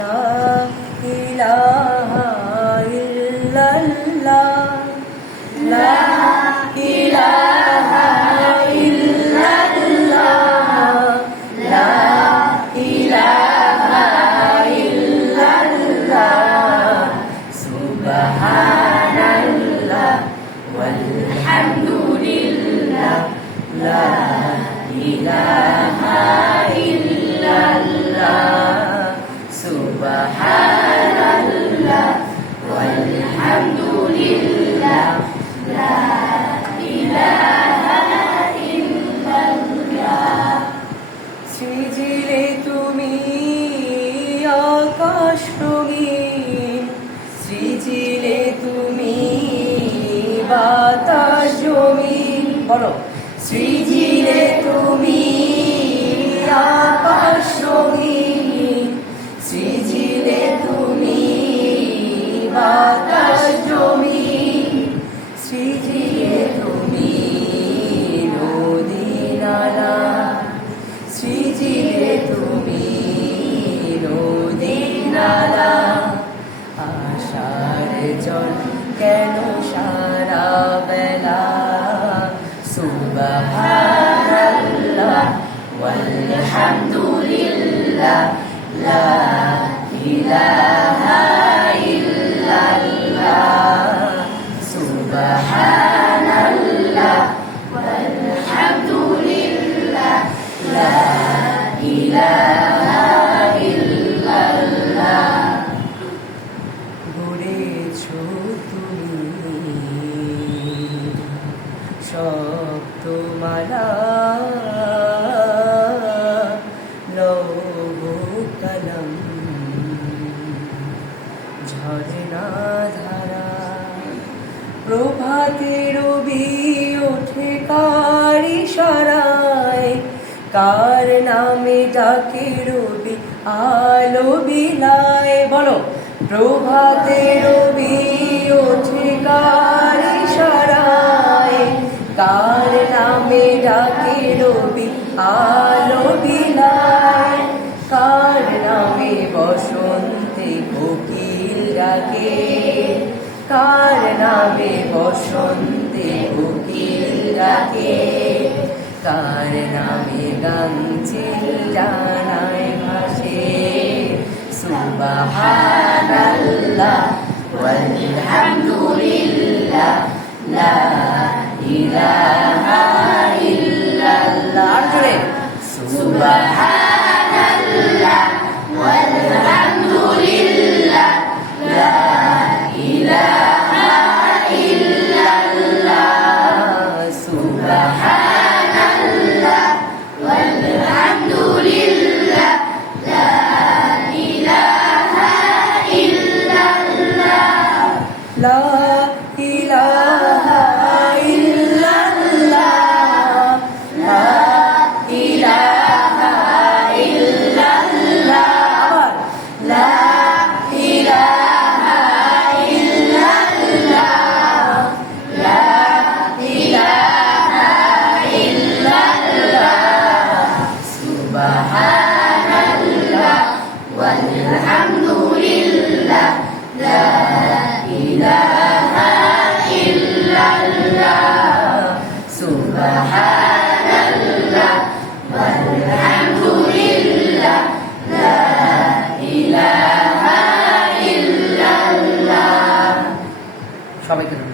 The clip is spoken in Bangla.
লা ইলাহা ইল্লাল্লাহ, লা ইলাহা ইল্লাল্লাহ, লা ইলাহা ইল্লাল্লাহ, সুবহানাল্লাহ ওয়ালহামদুলিল্লাহ, লা ইলাহা ইল্লাল্লাহ, সুবহানাল্লাহ ওয়ালহামদুলিল্লাহ, লা ইলাহা ইল্লাল্লাহ। সৃজিলে তুমি আকাশ রঙিন, সৃজিলে তুমি বাতাস জমিন, বলো সৃজিলে তুমি আকাশ রঙিন, সৃজিলে তুমি বাতাস জমিন, সৃজিলে তুমি নদী নালা, সৃজিলে তুমি নদী নালা, আশার জল কেন সারা বেলা, সুবহানাল্লাহ ওয়ালহামদুলিল্লাহ, লা ইলাহা ইল্লাল্লাহ, সুবহানাল্লাহ ওয়ালহামদুলিল্লাহ, লা ইলাহা ইল্লাল্লাহ। গড়েছো তুমি শব্দমালা, লৌহ কলম ঝরনা ধারা, প্রভাতে রবি ওঠে কার ইশারায়, কার নামে ডাকে রবি আলো বিলায়, বলো প্রভাতে রবি ওঠে কার ইশারায়, কার নামে ডাকে রবি আলো বিলায়, কার নামে বসন্তে কোকিল ডাকে, কার নামে বসন্তে কোকিল ডাকে, কার নামে গাংচিল ডানায় ভাসে, সুবহানাল্লাহ ওয়ালহামদুলিল্লাহ, লা ইলাহা ইল্লাল্লাহ। আর জোরে সুবহানাল্লাহ ওয়ালহামদুলিল্লাহ, লা ইলাহা ইল্লাল্লাহ, সুবহানাল্লাহ ওয়ালহামদুলিল্লাহ, লা ইলাহা ইল্লাল্লাহ, লা ইলাহা ইল্লাল্লাহ, লা ইলাহা ইল্লাল্লাহ, আবার লা ইলাহা ইল্লাল্লাহ, লা ইলাহা ইল্লাল্লাহ, সুবহানাল্লাহ ওয়ালহামদুলিল্লাহ, লা ইলাহা ইল্লাল্লাহ, সুবহানাল্লাহ ওয়ালহামদুলিল্লাহ, লা ইলাহা ইল্লাল্লাহ। সবাইকে ধন্যবাদ।